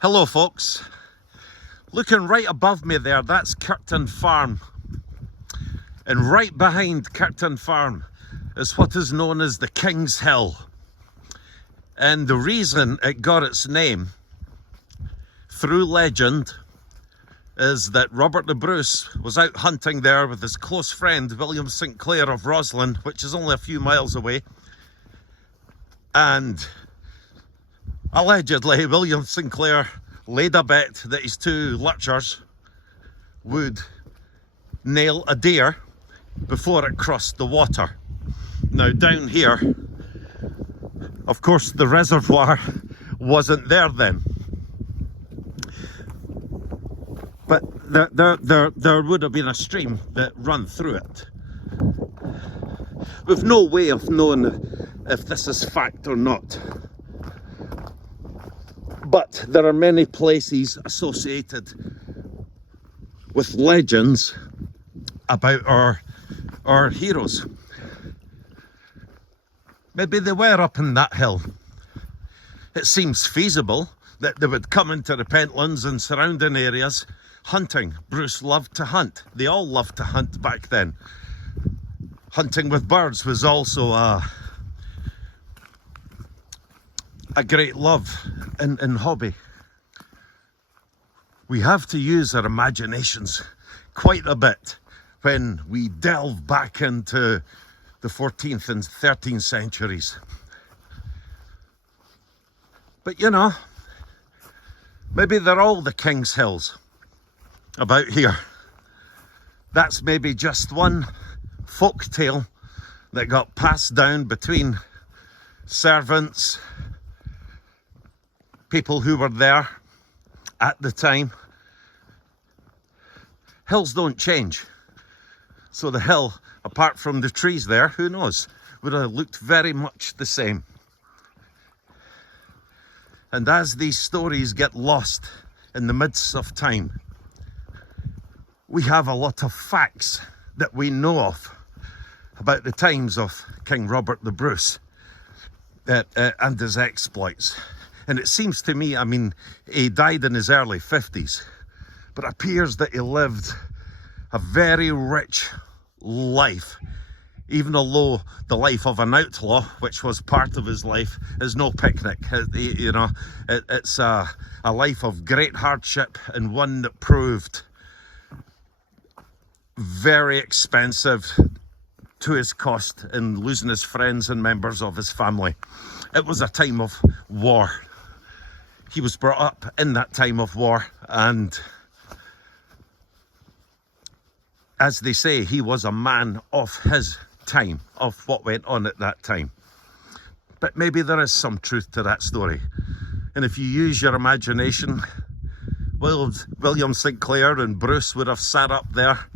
Hello folks, looking right above me there, that's Kirkton Farm, and right behind Kirkton Farm is what is known as the King's Hill. And the reason it got its name through legend is that Robert the Bruce was out hunting there with his close friend William St. Clair of Rosslyn, which is only a few miles away, and allegedly William St. Clair laid a bet that his two lurchers would nail a deer before it crossed the water. Now down here, of course, the reservoir wasn't there then, but there would have been a stream that ran through it. We've no way of knowing if this is fact or not, but there are many places associated with legends about our heroes. Maybe they were up in that hill. It seems feasible that they would come into the Pentlands and surrounding areas hunting. Bruce loved to hunt. They all loved to hunt back then. Hunting with birds was also a great love and hobby. We have to use our imaginations quite a bit when we delve back into the 14th and 13th centuries. But you know, maybe they're all the King's Hills about here. That's maybe just one folk tale that got passed down between servants, people who were there at the time. Hills don't change. So the hill, apart from the trees there, who knows, would have looked very much the same. And as these stories get lost in the midst of time, we have a lot of facts that we know of about the times of King Robert the Bruce and his exploits. And it seems to me, I mean, he died in his early 50s, but it appears that he lived a very rich life, even although the life of an outlaw, which was part of his life, is no picnic. You know, it's a life of great hardship, and one that proved very expensive to his cost in losing his friends and members of his family. It was a time of war. He was brought up in that time of war, and as they say, he was a man of his time, of what went on at that time. But maybe there is some truth to that story. And if you use your imagination, William St. Clair and Bruce would have sat up there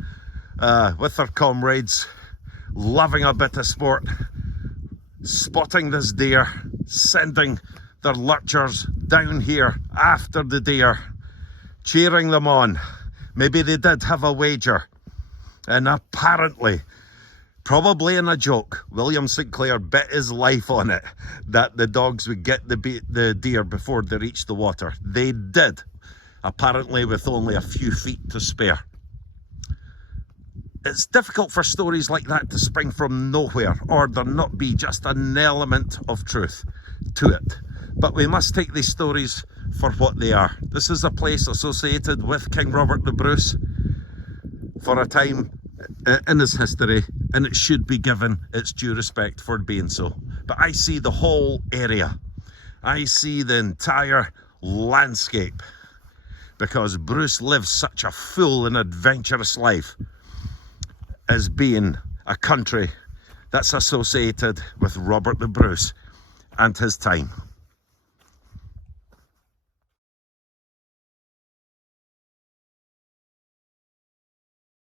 with their comrades, loving a bit of sport, spotting this deer, sending their lurchers down here after the deer, cheering them on. Maybe they did have a wager, and apparently, probably in a joke, William St. Clair bet his life on it that the dogs would get the deer before they reached the water. They did, apparently with only a few feet to spare. It's difficult for stories like that to spring from nowhere, or there not be just an element of truth to it. But we must take these stories for what they are. This is a place associated with King Robert the Bruce for a time in his history, and it should be given its due respect for being so. But I see the whole area. I see the entire landscape, because Bruce lived such a full and adventurous life as being a country that's associated with Robert the Bruce and his time.